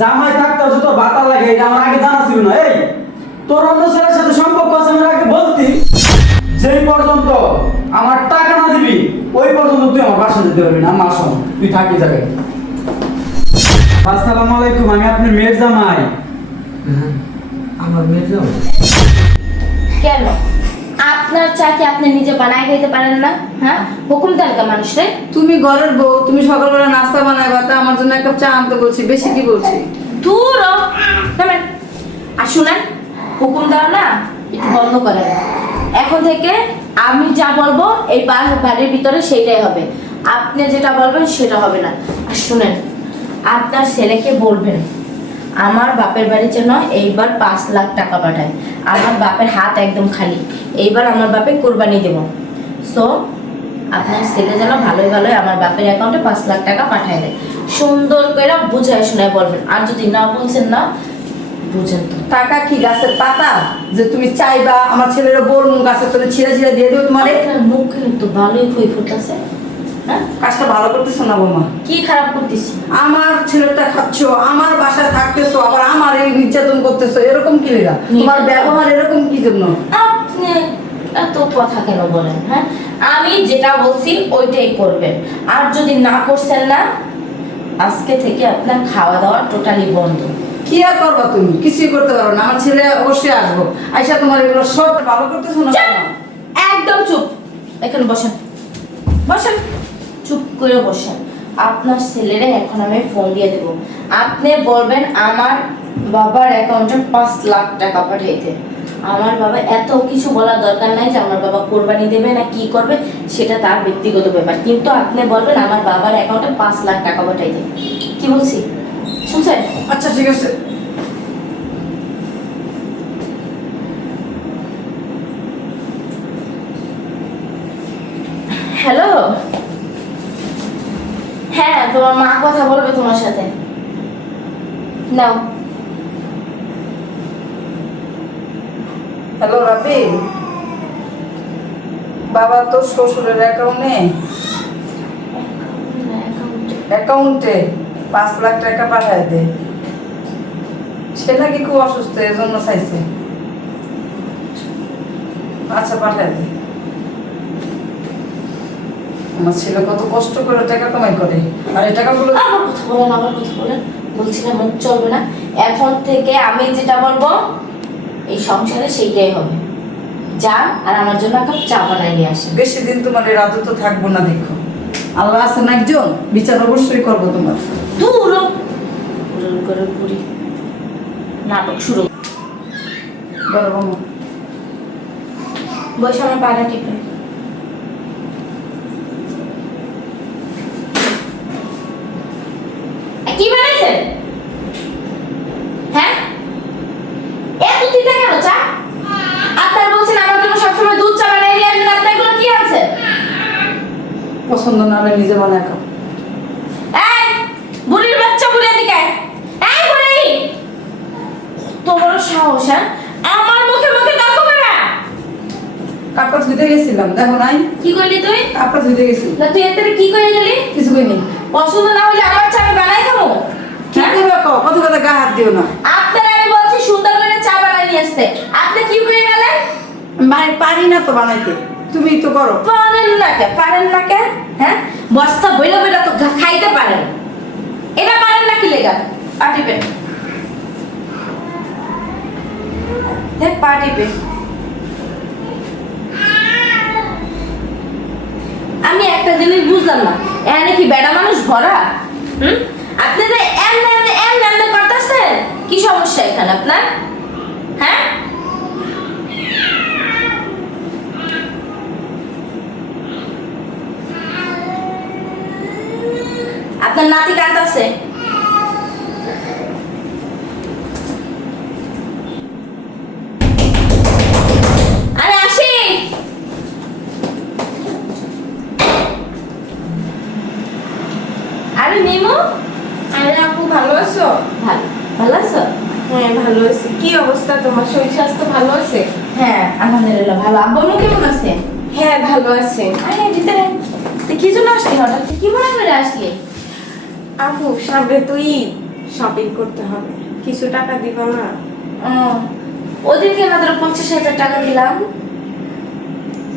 জামাই থাকতে যত বাতা লাগে এটা আমার আগে জানা ছিল না। এই তোর অন্য ছেলের সাথে সম্পর্ক আছে আমার আগে বলতি। যেই পর্যন্ত আমার টাকা না দিবি ওই পর্যন্ত তুই আমার বাসা যেতে পারবি না। আমার আসন তুই থাকি যাবে। আসসালামু আলাইকুম, আমি আপনার মেয়ের জামাই। আমার মেয়ের জামাই? কেন আপনার চা কি আপনি নিজে বানায় খেতে পারেন না? হ্যাঁ, হুকুম দেন কা মানুষ রে? তুমি ঘরের বউ, তুমি সকালবেলা নাস্তা বানাইবা, তা আমার জন্য এক কাপ চা আনতে বলছি, বেশি কি বলছি? দূর হ। থামেন। আর শুনেন, হুকুম দাও না একটু বন্ধ করেন। এখন থেকে আমি যা বলবো এই বাড়ির ভিতরে সেইটাই হবে। আপনি যেটা বলবেন সেটা হবে না। আর শুনেন, আপনার ছেলেকে বলবেন আমার বাপের বাড়ি যেন এইবার 5 লাখ টাকা পাঠায়। আমার বাপের হাত একদম খালি, এইবার আমার বাপে কোরবানি দেব। সো আপনার ছেলে যেন ভালোই ভালোই আমার বাপের অ্যাকাউন্টে 5 লাখ টাকা পাঠায় দেয়। সুন্দর করে বুঝায় শোনায় বলবেন। আর যদি না বলছেন না, বুঝেন তো টাকা কি গাছের পাতা যে তুমি চাইবা আমার ছেলেরা বলবো গাছের তোরে ছিঁড়ে ছিঁড়ে দিয়ে দেবো তোমারে? আপনার মুখ কিন্তু ভালোই খুই ফুটতেছে। হ্যাঁ, কাজটা ভালো করতেছো না বৌমা। কি খারাপ করতেছি? আমার ছেলেটা খাচ্ছো, আমার বাসায় থাকতেছো, আবার আমার এই নির্যাতন করতেছো, এরকম কি লেগা? তোমার ব্যবহার এরকম কি জন্য? আপনি এত কথা কেন বলেন? হ্যাঁ, আমি যেটা বলছি ওইটাই করবেন। আর যদি না করছেন না, আজকে থেকে আপনার খাওয়া দাওয়া টোটালি বন্ধ। কি আর করবা তুমি? কিছুই করতে পারো না। আমার ছেলে অবশ্যই আসবো, আইসা তোমার এগুলো সব ভালো করতেছো না? চুপ! একদম চুপ। এখানে বসেন, বসেন, চুপ করে বসেন। আপনার ছেলেরে এখন আমি ফোন দিয়ে দেব। আপনি বলবেন আমার বাবার অ্যাকাউন্টে 5 লাখ টাকা পাঠাইতে। আমার বাবা এত কিছু বলার দরকার নাই যে আমার বাবা কোরবানি দেবে না কি করবে সেটা তার ব্যক্তিগত ব্যাপার, কিন্তু আপনি বলবেন আমার বাবার অ্যাকাউন্টে 5 লাখ টাকা পাঠাইতে। কি বলছি শুনছেন? আচ্ছা ঠিক আছে। হ্যালো, হ্যাঁ তোমার মা কথা বলবে তোমার সাথে। নাও। হ্যালো রাবি, বাবা তো শ্বশুরের অ্যাকাউন্টে 5 লাখ টাকা পাঠায় দে। সে নাকি খুব অসুস্থ, এর জন্য চাইছে। আচ্ছা পাঠায় দে। আমার ছেলে কত কষ্ট করে টাকা কামাই করে, আর এই টাকাগুলো আবার কথা বলেন, আবার কথা বলেন। বলছি না মুখ চলবে না। এখন থেকে আমি যেটা বলবো এই সংসারে সেইটাই হবে। যান আর আমার জন্য এক কাপ চা বানাই নিয়ে আসেন। বেশি দিন তোমার এই রাজত্ব থাকবো না, দেখো আল্লাহ আছেন একজন, বিচার অবশ্যই করবো তোমার। দূর হ। করে পুরি নাটক শুরু। বলো বাবা। বসে আমার পাড়া টিপে। কি বানাইছেন? হ্যাঁ, এত তিতা কেন চা? আপনার বলছেন আমার জন্য সবসময় দুধ চা বানাই নিয়ে আসেন, আপনার এগুলো কি আছে? পছন্দ না হলে নিজে বানায় খাও। এই বুড়ির বাচ্চা, বুড়ি এদিকে আয়। এই বুড়ি, তোমার সাহস? হ্যাঁ, আমার মুখে মুখে তর্ক করা। কাপড় ধুতে গেছিলাম, দেখো নাই? কি করলি তুই? কাপড় ধুতে গেছি। না তুই এতে কি করে গেলি? কিছু কইনি। পছন্দ না হলে আমার চা আমি বানাই খাবো। কি করবে কও, কত কথা গায়ে হাত দিও না। আপনার আমি বলছি সুন্দর করে চা বানাই নিয়ে আসতে, আপনি কি করে গেলেন? পারি না তো বানাইতে, তুমি তো করো। পারেন না কে? পারেন না কে? হ্যাঁ, বস্তা বইলা বইলা তো খাইতে পারেন, এটা পারেন না কি লেগা? পাটিবে দেখ, পাটিবে। আমি একটা জিনিস বুঝলাম না, এখানে কি বেড়া মানুষ ভরা? আপনি যে এমনি এমনি এমনি এমনি করতেছেন, কি সমস্যা এখানে আপনার? হ্যাঁ, আপনার নাতি কাঁদতেছে। আরে আসি। আরে মিমু, আরে আপু ভালো আছো? ভালো ভালো আছো? হ্যাঁ ভালো আছি। কি অবস্থা তোমার? শরীর স্বাস্থ্য ভালো আছে? হ্যাঁ আলহামদুলিল্লাহ ভালো। আব্বু কেমন আছে? হ্যাঁ ভালো আছে। আরে ভিতরে কি জন্য আসলি হঠাৎ? কি মনে করে আসলি? আপু সামনে তো ঈদ, শপিং করতে হবে, কিছু টাকা দিব না? ওদেরকে মাত্র 50,000 টাকা দিলাম।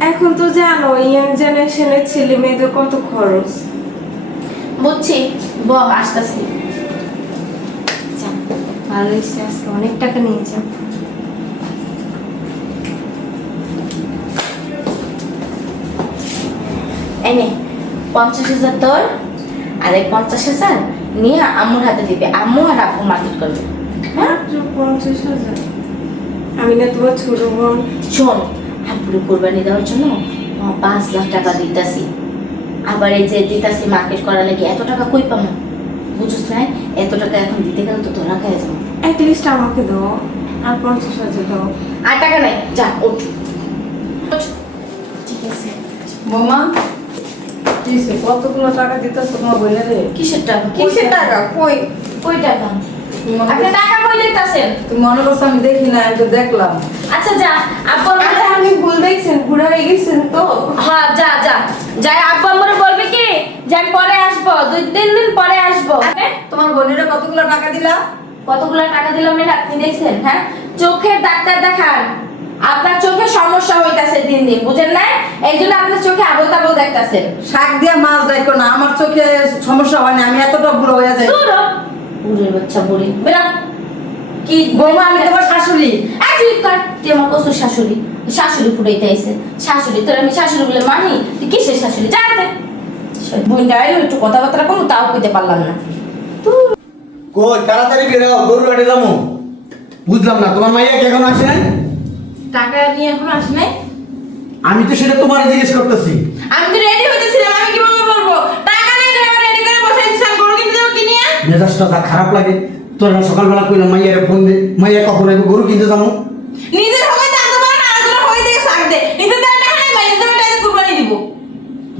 এখন তো জানো ইয়াং জেনারেশনের ছেলে মেয়েদের কত খরচ। বুঝছি, আসতেছি। ভালো হয়েছে, আজকে অনেক টাকা নিয়েছে। এই নে 50,000 তোর, আর এই 50,000 নিয়ে আম্মুর হাতে দিবে, আম্মু আর আব্বু মার্কেট করবে। হ্যাঁ, মাত্র 50,000? আমি না তোমার ছোট বোন। শোন, আব্বুর কোরবানি দেওয়ার জন্য 5 লাখ টাকা দিতাছি। আবার এই যে দিতাছি মার্কেট করার লাগে, এত টাকা কই পাবো? বুঝছ না, এত টাকা এখন দিতে গেলে তো ধরা খাই যাবো। অ্যাটলিস্ট আমাকে দাও, আর 50,000 দাও। আর টাকা নাই, যা ওঠ। ঠিক আছে। বৌমা কতগুলো টাকা দিতেছো তোমার বোনের রে? কিসের টাকা? কিসের টাকা? কই কই টাকা? আপনি টাকা কই লইতাছেন? তুমি মনে করছো আমি দেখি না, আমি তো দেখলাম। আচ্ছা যা, আব্বু আরে আপনি ভুল দেখছেন, বুড়া হয়ে গেছেন তো। হ্যাঁ যা যা, যাই আব্বু আমারে বলবে কি যে আমি পরে আসবো, 2-3 দিন পরে আসবো। তোমার বোনের কতগুলো টাকা দিলা? কতগুলো টাকা দিলাম না আপনি দেখছেন? হ্যাঁ, চোখের ডাক্তার দেখান, আপনার চোখে সমস্যা হইতাছে দিন দিন, বুঝেন না? এই জন্য আপনার চোখে আবল তাবল দেখতাছেন। শাক দিয়ে মাছ দেখো না, আমার চোখে সমস্যা হয় না, আমি এতটা বুড়ো হয়ে যাই। দূর হ। বুড়ির বাচ্চা বুড়ি, বেরা। কি বৌমা আমি তোমার শাশুড়ি। তুই কাট, তুই আমার কত শাশুড়ি? শাশুড়ি ফুটাইতে আইছে শাশুড়ি, তোর আমি শাশুড়ি বলে মানি? তুই কিসের শাশুড়ি? জানতে বোনটা আইলো, একটু কথাবার্তা করবো, তাও কইতে পারলাম না। কই তাড়াতাড়ি বের হও, গরু হাটে যাবো। বুঝলাম না, তোমার মাইয়া কি এখন আসে নাই? টাকা নিয়ে এখন আসে নাই? আমি তো সেটা তোমার জিজ্ঞেস করতেছি। আমি তো রেডি হইতেছিলাম, আমি কিভাবে বলবো? টাকা নেই, তুমি আমার রেডি করে বসাই দিছেন, গরু কিনতে যাবো কি নিয়ে? মেজাজটা যা খারাপ লাগে। তোর না সকালবেলা কইলাম মাইয়ারে ফোন দে, মাইয়া কখন আইবো, গরু কিনতে যাবো। নিজের হয়ে জানতে পারে না, আরেকজনের হয়ে থেকে শাক দে। নিজের দ্বারা টাকা নেই, মাইয়ের দ্বারা টাকা কুরবানি দিব।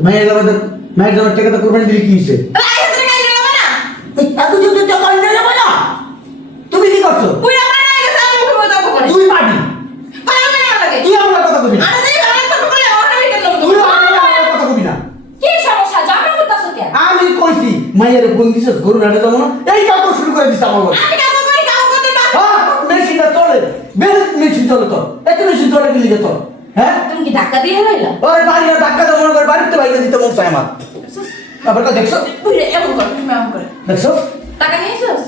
মাইয়া যাবে, মায়ের যাবার টাকাটা কোরবানি দিলে কি হয়েছে? তাহলে আইসা টাকা নিয়ে যাবো না? এত যদি টাকা নিয়ে যাবে না, তুমি কি করছো? পুরা মারা হয়ে গেছে, আমি মুখে বলতে করে। তুই পারবি, কথা বলে না লাগে। তুই আমার কথা কবি না, আরে যাই আমার কথা বলে, আমার আমি কেন বলবো? তুই আমার কথা কবি না। কি সমস্যা? ঝগড়া করতেছো কেন? আমি কইছি মাইয়ারে ফোন দিছিস গরু হাটে যাবো না, এই কাজ শুরু করে দিছ আমার ঘরে। আমি কাউকে করি, কাউকে করতে পারবো। হ্যাঁ, মেশিনটা চলে, বেল মেশিন চলে তো, এত মেশিন চলে গেলি তো, হ্যাঁ? তুমি কি ধাক্কা দিয়ে হইলা? ওই বাড়ির ধাক্কা তো মনে করে বাড়িতে বাইরে দিতে মন চায় আমার। আবার কা দেখছো, বুঝলে এমন কর, তুমি এমন করে। দেখছো টাকা নিয়েছস?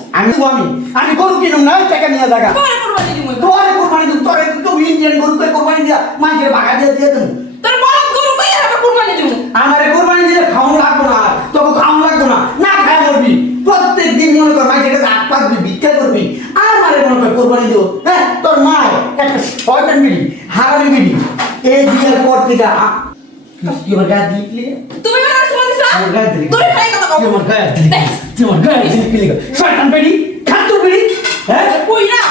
আমি গরু কিনুম না, টাকা নিয়ে জায়গা পরে কুরবানি দিব। তোরে কোরবানি দিম, তোরে তো ইন্ডিয়ান গরু করে কোরবানি দিয়া মাইকে বাগা দিয়ে দিয়ে দেবো। তোর বলদ গরু কই হবে কুরবানি দিব? আমারে কোরবানি দিলে খাওয়ানো লাগবো না, তোকে খাওয়ানো লাগবো না, না খায় মরবি। প্রত্যেক দিন মনে কর মাইকে কাছে হাত পাতবি, ভিক্ষা করবি, আর মারে মনে কর কোরবানি দিব। হ্যাঁ, তোর মা একটা শয়তান বিড়ি, হারামি বিড়ি, এই বিয়ের পর থেকে তুই আমার গায়ে দিলি, তুমি মনে করছ মানে সব? আমার গায়ে দিলি, তোর খাই কথা কও। তুই আমার গায়ে দিলি, তুই আমার গায়ে দিলি, শয়তান বিড়ি, খাতুর বিড়ি, হ্যাঁ? বুইরা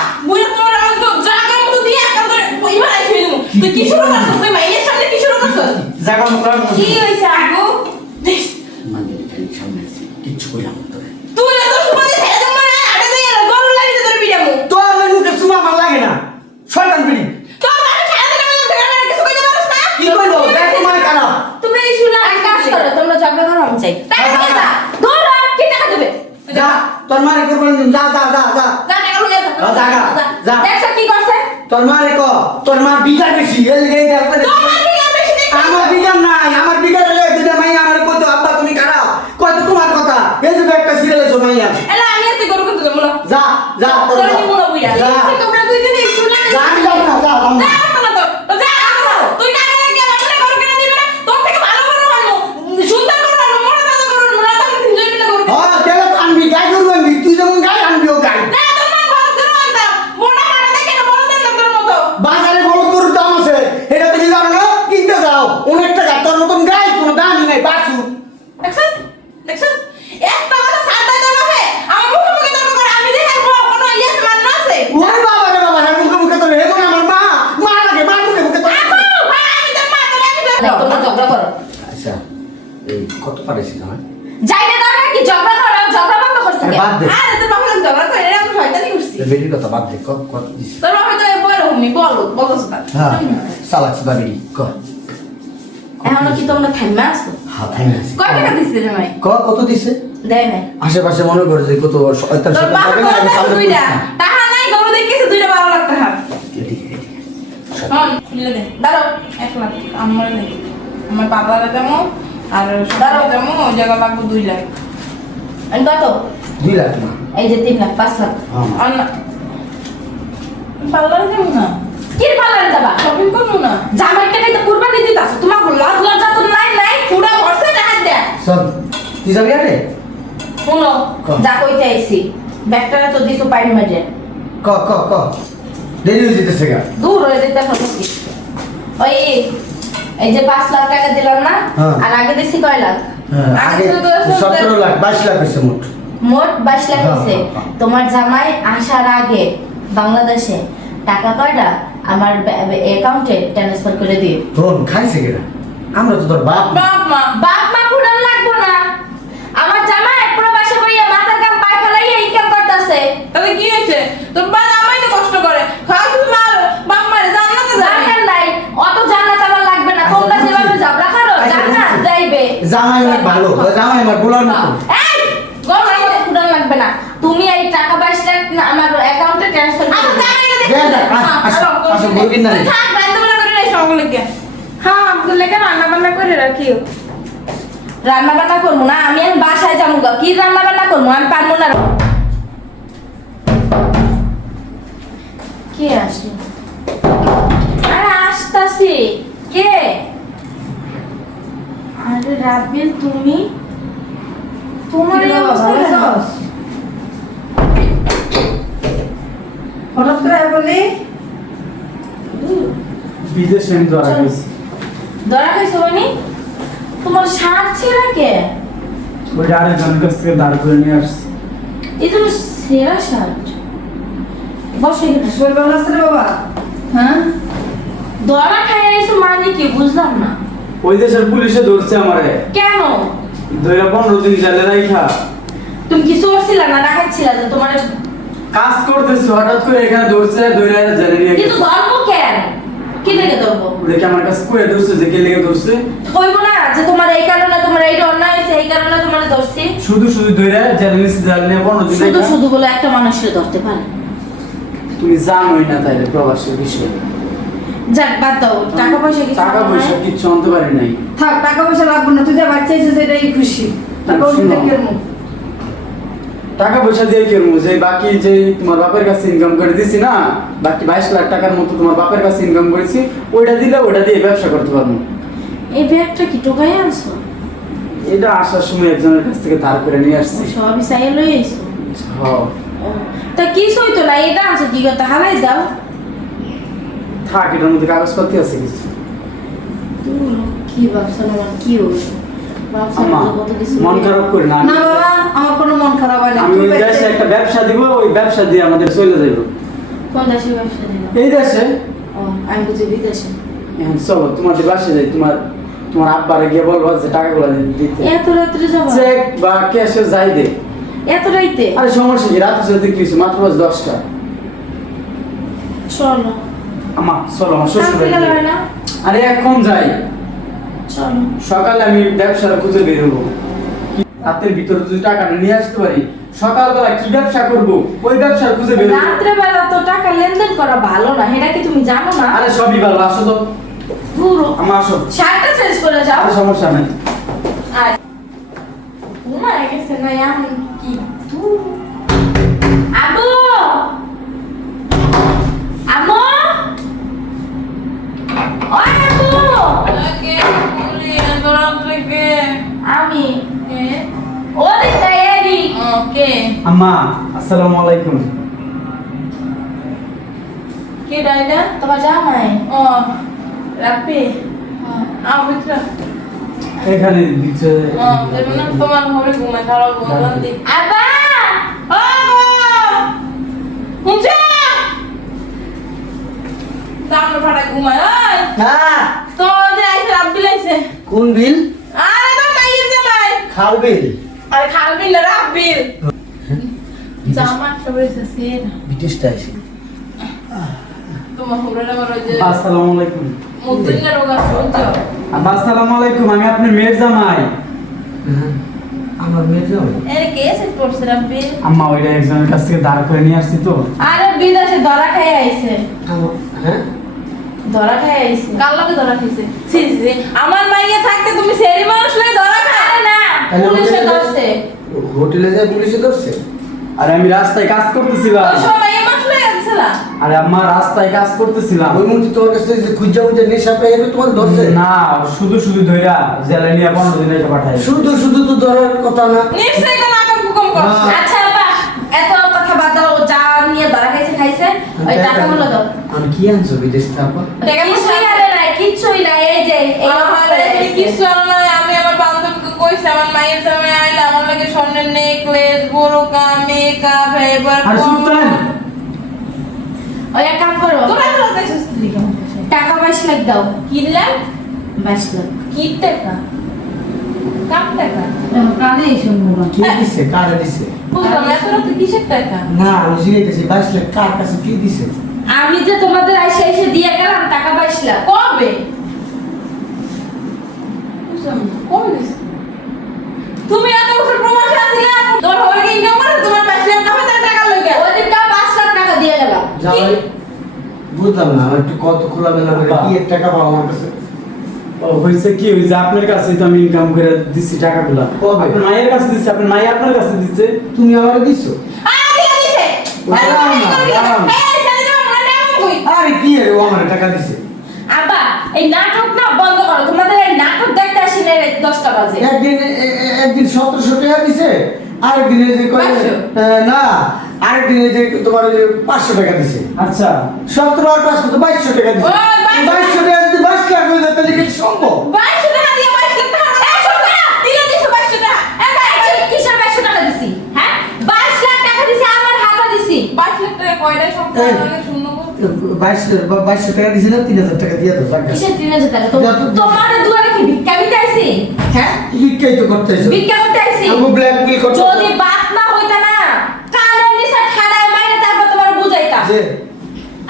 তোমার আওয়াজ তো জায়গা মতো দিয়ে একা করে কইবা রাখি দেবো। তুই কি শুরু করছ? তুই মাইয়ের সামনে কি শুরু করছ? জায়গা মতো কি হইছে আগো? মানে সামনে কিচ্ছু কইলাম না তোরে। তুই না তো সুবাদে ছেড়ে দাও না, আগে যাই গরু লাগিয়ে তোর বিড়ামু। তোর মুখে সুমা আমার লাগে না, শয়তান বিড়ি। তো আমি ছেড়ে দিলাম, আমি কিছু কইতে পারছ না? কি কইলো? দেখ তোমার খারাপ। তুমি এই শুনা এক কাজ করো, তোমরা ঝগড়া করো, আমি চাই টাকা দিয়ে দাও। ধর কি টাকা দেবে? যা, তোর মারে কোরবানি দিম, যা যা যা যা। যা টাকা লইয়া যা। যা। দেখছ কি করছে? তোর মারে ক, তোর মা বিঘা বেশি, এই দেখতে দে। তোমার কি আর বেশি দেখতে? আমার বিঘা নাই, আমার বিঘা হলে দুটা মাইয়া আমার কইতো আব্বা তুমি খারাপ, কইতো তোমার কথা। এই যে একটা সিরিয়ালে সো মাইয়া। এলা আমি এত গরু কিনতে যাবো না। যা যা তোর তোরা কি মনে বুইরা? যা। তোমরা দুইজনে শুনা যা, আমি যাব না, যা যাব না। যা না তো। যা না। তুই টাকা দিয়ে আমারে গরু কিনে দিবি না? তোর থেকে ভালো গরু আনবো। সুন্দর গরু আনবো, মোটা তাজা গরু আনবো। না তাহলে তিনজন মিলে গরু কিনবো। হ্যাঁ, তেলে তো আনবি, গাই গরু আনবি, তুই যেমন গাই আনবি ও গাই। না তোমার ভালো গরু আনতাম। মোটা মানে দেখে না বড় দেন তোর মতো। বাজারে বড় গরুর দাম আছে, এটা তুমি জানো না? কিনতে যাও অনেক টাকা, তোর মতন গাই কোনো দামই নাই, বাছু। দেখছস? দেখছস? একটা কথা সাদা দাও হবে। আমার মুখে মুখে তর্ক করে, আমি দেখে কোনো ইয়েস মান না আছে। ওরে বাবা রে বাবা, হ্যাঁ মুখে মুখে তোর হেবো না, আমার মা, মা লাগে, মা মুখে মুখে তোর। আপু, আমি তোর মা, তোরে আমি তোর। তোমরা ঝগড়া করো। আচ্ছা, এই কত পারেছি না? যাই না দরকার কি ঝগড়া করো, ঝগড়া বন্ধ করছিস আরে কেন? বাদ দে। আরে তোর বাবা ঝগড়া করে, এরকম শয়তানি করছিস। বেরির কথা বাদ দে, কত কত দিছি? তোর বাবা তো বড় হুমি বলছ না। হ্যাঁ, সালাক্স বাবিরি, ক। এখন কি তোমরা থাইমা আছো? হ্যাঁ, থাই না। কয় টাকা দিছিস জামাই? ক কত দিছে? দেয় নাই আশেপাশে মনে করে যে কত তার তোর সাথে বাপ থাকে না, আমি বলতেছে সামনে দুইটা বসছি। টাকা নাই গরু দেখতেছে 2টা 12 লাখ টাকা এদিকে, এদিকে। হন খুলে দে দাঁড়াও 1 লাখ আমার নেই আমার পার্লারে দেবো আর দাঁড়াও দেবো ওই জায়গা লাগবে 2 লাখ আমি কত 2 লাখ না। এই যে 3 লাখ 5 লাখ হ্যাঁ, মা। আর না পার্লারে দেবো না কি পার্লারে যাবা শপিং করবো না জামাই টাকাই তো কুরবানি দিতাছ তোমার লজ লজ্জা তো নাই নাই পুরা বর্ষে টাকা দে সব তুই যাবি আরে শুনো কও। যা কইতে আইছি ব্যাগটারে তো দিছো পাইন মাঝে ক দেরি হয়ে যেতেছে গা। দূর হয়ে যেতে হবে কি ওই এই যে 5 লাখ টাকা দিলাম না হ্যাঁ। আর আগে দিছি কয় লাখ হ্যাঁ, আগে আগে তো 17 লাখ 22 লাখ হয়েছে মোট। মোট 22 লাখ হ্যাঁ, হয়েছে হ্যাঁ। তোমার জামাই আসার আগে বাংলাদেশে টাকা কয়টা আমার অ্যাকাউন্টে ট্রান্সফার করে দিও শোন খাইছে কেনা আমরা তো তোর বাপ না। বাপ মা বাপ মা ফুটান লাগবো না আমার জামাই প্রবাসে বইয়া মাথার কাম পায় ফেলাইয়া ইনকাম করতেছে তাহলে কি হয়েছে তোর বাপ আমাই তো কষ্ট করে খাওয়া শুধু মারো বাপ মারে জান্নাতে যাবে দরকার নাই অত জান্নাত আমার লাগবে না আচ্ছা, তোমরা বুঝছি। যেভাবে ঝগড়া করো আচ্ছা, জান্নাত বুঝছি। যাইবে জামাই অনেক ভালো ওই জামাই আমার গোলার মতো। এই গরম মতো ফুটান লাগবে না তুমি এই টাকা 22 লাখ না আমার অ্যাকাউন্টে ট্রান্সফার করে আচ্ছা দিও জামাইকে দে, দে, আসো, আসো, মুরগির নানি। থাক রান্না বান্না করে নাই সকালে কে হ্যাঁ আব্দুল লেগে রান্না বান্না করে রাখিও রান্না বান্না করবো না আমি এখন বাসায় যাবো গা। কি রান্না বান্না করবো আমি পারবো না কে আসলো আরে আসতাছি কে আরে রাবিল তুমি তোমার এই অবস্থা কেন? হঠাৎ করে বলি বিদেশে আমি ধরা গেছি। ধরা খাইছো মানে তোমার শার্ট ছিল কে ওইটা আরেকজনের কাছ থেকে দাঁড় করে নিয়ে আসছি। এই তোমার সেরা শার্ট বসো এখানে শরীর ভালো আছে রে বাবা হ্যাঁ ধরা খাই আইছো মানে কি বুঝলাম না ওই দেশের পুলিশে ধরছে আমারে কেন 15 দিন জেলে রাইখা তুমি কি চোরছিল না রাখাচ্ছিল যে তোমার কাজ করতেছে হঠাৎ করে এখানে ধরছে ধরে জেলে নিয়ে কিন্তু গেছে। ধরবো কেন কি থেকে ধরবো দেখে আমার কাছে কয়ে ধরছে যে কে লেগে ধরছে কইবো না যে তোমার এই কারণে তোমার এইটা অন্যায় হয়েছে এই কারণে তোমার ধরছি শুধু ধরে জেলে নিচ্ছে জেলে নিয়ে 15 দিন শুধু রাইখা। শুধু বলে একটা মানুষের ধরতে পারে তুমি জানোই না তাইলে প্রবাসের বিষয়ে যাক বাদ দাও টাকা পয়সা কিছু টাকা আমার পয়সা নাই। কিচ্ছু আনতে পারি নাই। থাক টাকা পয়সা লাগবে না তুই যা বাচ্চা এসেছে এটাই খুশি টাকা শোনো। পয়সা কি করবো টাকা পয়সা দিয়ে কি করবো যে বাকি যে তোমার বাপের কাছে ইনকাম করে দিছি না বাকি 22 লাখ টাকার মতো তোমার বাপের কাছে ইনকাম করেছি ওইটা দিলে ওইটা দিয়ে ব্যবসা করতে পারবো। এই ব্যাগটা কি টোকাই আনছো এটা আসার সময় একজনের কাছ থেকে ধার করে নিয়ে আসছি। সবই চাইয়ে লই আইছো হ্যাঁ তা কি সইতো না এটা আনছো কি কথা হালাই দাও থাক এটার মধ্যে কাগজপত্র আছে কিছু। কি ভাবছো না কি হইছে ভাবছো আম্মা না কত কিছু মন খারাপ করি না না বাবা আমার কোনো মন খারাপ হয় না আমি তুই ওই দেশে বাচ্চা- একটা ব্যবসা দিব ওই ব্যবসা দিয়ে আমাদের চলে যাইব কোন দেশে ব্যবসা দিলাম এই দেশে। ও আমি বুঝি বিদেশে এখন চলো তোমাদের বাসে যাই তোমার আব্বারে গিয়ে বলবো যে টাকাগুলো দিতে এত রাত্রে যাবো চেক বা ক্যাশে যাই দে। এত রাইতে আরে সমস্যা কি রাতে সাথে কিছু মাত্র বাজ 10টা। চলো আমা চলো আমার শ্বশুর কালকে গেলে হয় না আরে এখন যাই চলো সকালে আমি ব্যবসাটা খুঁজে বের হবো রাতের ভিতরে যদি টাকাটা নিয়ে আসতে পারি সকালবেলা কি ব্যবসা করব ওই ব্যবসা খুঁজে বের হবো। রাত্রে বেলা তো টাকা লেনদেন করা ভালো না এটা কি তুমি জানো না আরে সবই ভালো আসো তো পুরো আমা আসো শার্টটা চেঞ্জ করে যাও আরে সমস্যা নাই। আর ঘুমায় গেছে না আমি কি আবু আম্মু ওই আবু আমি ও দিদা এরি ওকে আম্মা আসসালামু আলাইকুম। কে ডাইনা তোমার জামাই ও রাপি আবিত্রা এখানে দিচ্ছে ও দেবনা তোমার ঘরে ঘুমায় খারাপ বললাম দি আবা ও মুজা সামনে ফাটা ঘুমায় ওই হ্যাঁ তো যে আইছে রাব্বিল আইছে কোন বিল আরে তো মাইর জামাই খাল বিল আরে খালবিল না রাব্বিল জামা সবাই এসেছে ব্রিটিশটা আছে। তোমার ঘরে না বড় যে আসসালামু আলাইকুম। মুদ্রিনা রোগা সহ্য আব্বা আসসালামু আলাইকুম আমি আপনার মেয়ের জামাই। আমার মেয়ে যাও এর কেসে পড়ছে রাব্বি। আম্মা ওইটা একজনের কাছ থেকে দাঁড় করে নিয়ে আসছি তো। আরে বিদেশে ধরা খাইয়া আইছে। আমার হ্যাঁ ধরা খাইয়া আইছে। কার লগে ধরা খাইছে? ছি ছি, আমার মাইয়া থাকতে তুমি সেরি মানুষ লগে ধরা খায় না। তাহলে পুলিশে হোটেলে- ধরছে। হোটেলে যায় পুলিশে ধরছে আরে আমি রাস্তায় কাজ করতেছিলাম। ওই সময় মাইয়া মানুষ লগে আইছিলা। আরে আম্মা রাস্তায় কাজ করতেছিলাম। ওই মুহূর্তে তোমার কাছে যে খুঁজা খুঁজা নেশা পেয়ে তোমার ধরছে না শুধু শুধু ধইরা জেলে নিয়ে 15 দিন রেখে পাঠাই। শুধু শুধু তো ধরার কথা না নিশ্চয়ই কোন আকাম কুকম করছে। না। আচ্ছা বাবা, এত কথা বাদ দাও, যা নিয়ে ধরা খাইছে ওই টাকাগুলো দাও। আমি কি আনছো বিদেশ থেকে আপা? টাকা কিছুই আনে নাই, কিচ্ছুই নাই, এই যে এই অবস্থায় আমারে আছে। কিছু আনলাই। আমি আমার বান্ধবীকে কইছি আমার মায়ের জামাই আইলে আমার লাগে স্বর্ণের নেকলেস, বোরকা, মেকআপ, এবার আরে চুপ থাকেন। ওই এক কাম করো, তোরা তো দেখছিস কি লিখা আছে? টাকা 22 লাখ দাও। কিনলাম 22 লাখ। কি টাকা? কাম টাকা? কি দিছে কারে দিছে বুঝলাম না, এত রাতে কিসের টাকা? না আমি জিজ্ঞেস 22 লাখ কার কাছে কি দিছে আমি যে তোমাদের এসে এসে দিয়ে গেলাম টাকা 22 লাখ। কবে? বুঝলাম না, কবে দিছে? তুমি এত বছর প্রবাসে আছিলে, তোর হয়ে গিয়ে ইনকাম করে তোমার 22 লাখ টাকা তার টাকা লইগে। ওদেরকে 5 লাখ টাকা দিয়ে গেলাম। যাই বুঝলাম না আমার একটু কত খোলামেলা করে বাহ। কি এর টাকা পাবো আমার কাছে ও হইছে কি হইছে আপনার কাছে তো আমি ইনকাম করে দিছি টাকাগুলা। কবে? আপনার মায়ের কাছে দিছি, আপনার মাই আপনার কাছে দিছে। তুমি আমারে দিছো আরে দিয়ে দিছে। আরে দাঁড়াও না, দাঁড়াও না। এই ছেলে তো আমার টাকা কই? আরে কি এর ও আমার টাকা দিছে আব্বা, এই নাটক না বন্ধ করো। তোমাদের এই নাটক দেখতে আসি না 10টা বাজে। একদিন 1700 টাকা দিছে আরেকদিন এই যে কয় 500? না আরেকদিন এই যে তোমার ওই যে 500 টাকা দিছে আচ্ছা 17 আর 500 তো 2200 টাকা দিছে ওই 2200 2200 টাকা যদি 22 লাখ হয়ে যায় তাহলে কি সম্ভব 22 টাকা দিয়ে 22 লাখ টাকা 100 টাকা দিলে দিছো 22 টাকা। কিসের 22 টাকা দিছি? হ্যাঁ, 22 লাখ টাকা দিছি, আমার হাতে দিছি। 22 লাখ টাকা কয়টা সব এই। টাকা শূন্য কর। 2200 টাকা দিছে না 3000 টাকা দিয়ে দাও টাকা কিসের 3000 টাকা? তোমার দুয়ারে কি ভিক্ষা দিতে আইছি? হ্যাঁ, বিক্রি তো করতেছো ভিক্ষা করতে আইছি। আমি ব্ল্যাকমেল করতে যদি বাপ না হইতা না, কানের নিচে ঠাড়ায় মাইরে তারপর তোমার বুঝাইতা। যে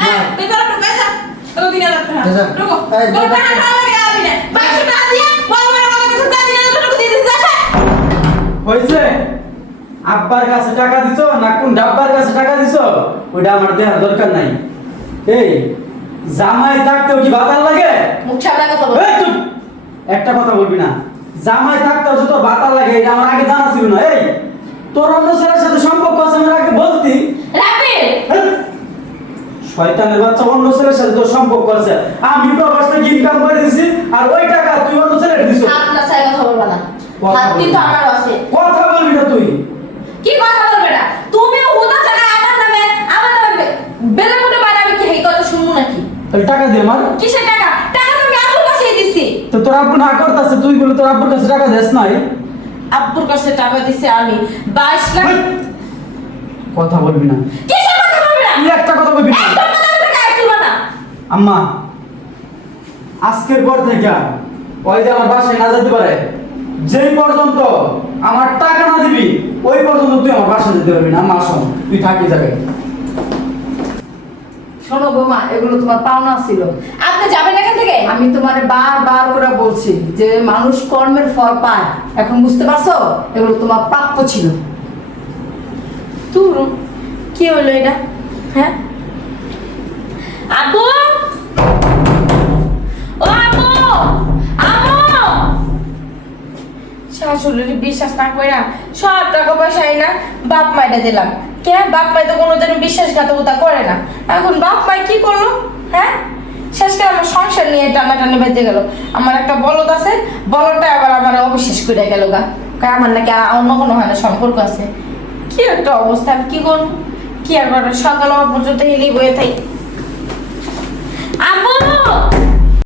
এই, তুই তোরা ঢুকে যা। তোকে 3000 টাকা। যা। ঢুকো। এই, তোর যা, টাকা যা। টাকা লাগে আবি না। 22 টাকা দিয়ে বড় বড় আমাকে কিছু টাকা দিলে তোকে দিয়ে দিস যা। হইছে আব্বার কাছে টাকা দিছো না কোন ডাব্বার কাছে টাকা দিছো ওইটা আমার দেওয়ার দরকার নাই। এই জামাই থাকতেও কি বাতাল লাগে? মুখ সামনে কথা বল। এই চুপ, একটা কথা বলবি না। জামাই থাকতেও যে তোর বাতাল লাগে এটা আমার আগে জানা ছিল না। এই তোর অন্য ছেলের সাথে সম্পর্ক আছে আমার আগে বলতি। রাবিল, এই, শয়তানের বাচ্চা, অন্য ছেলের সাথে তোর সম্পর্ক আছে। আমি প্রবাস থেকে ইনকাম করে দিছি আর ওই টাকা তুই অন্য ছেলের দিছো। আপনার সাথে কথা বলবা না। কথা হাত বলবো কিন্তু না। আমার আছে। কথা বলবি না তুই। কি কথা বলবে না? তুমি হুদা জায়গা আমার নামে বেলে মুটে বাইরে, আমি কি এই কথা শুনবো নাকি? তাহলে টাকা দে আমার। কিসের টাকা? টাকা তো আমি আব্বুর কাছে দিছি। তো তোর আব্বু না করতেছে, তুই বলে তোর আব্বুর কাছে টাকা দেস নাই। আব্বুর কাছে টাকা দিছি আমি 22 লাখ। এই, কথা বলবি না। কিসের কথা বলবে না? তুই একটা কথা বলবি না। একদম কথা বলবে না, তুলবা না। আম্মা আজকের পর থেকে ওই যে আমার বাসায় না যেতে পারে, যেই পর্যন্ত আমার টাকা না দিবি ওই পর্যন্ত তুই আমার বাসায় যেতে পারবি না। আম্মা আসো, তুই থাকি যাবে। শোনো বোমা, এগুলো তোমার পাওনা ছিল। আপনি যাবেন এখান থেকে? আমি তোমারে বারবার করে বলছি যে মানুষ কর্মের ফল পায়, এখন বুঝতে পারছো? এগুলো তোমার প্রাপ্য ছিল। তুরু কি হলো এটা? হ্যাঁ আব্বু, ও আব্বু, আম্মু। শাশুড়ির বিশ্বাস না কইরা সব টাকা পয়সা না বাপ মাইটা দিলাম। কে বাপ মাই তো কোনোদিন বিশ্বাসঘাতকতা করে না। এখন বাপ মাই কি করলো? হ্যাঁ, শেষকালে আমার সংসার নিয়ে টানাটানি বেঁচে গেল। আমার একটা বলদ আছে, বলদটা আবার আমার অবিশ্বাস করে গেল গা। আমার নাকি অন্য কোনো হয় না সম্পর্ক আছে। কি একটা অবস্থা, আমি কি করবো? কি আর করবো? সকাল হওয়া পর্যন্ত হেলি বয়ে থাকি। আব্বু,